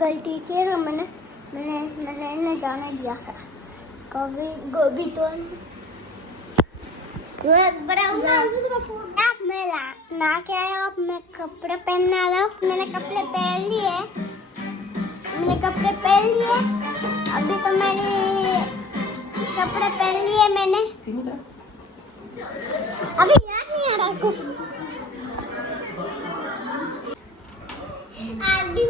गलती थी ना, मैंने मैंने मैंने इन्हें जाने दिया था। कभी गोभी तो आप मैं ना के आया, अब मैं कपड़े पहनने आ रहा हूँ। मैंने कपड़े पहन लिए, अभी तो मैंने कपड़े पहन लिए मैंने। अभी याद नहीं आ रहा कुछ। अभी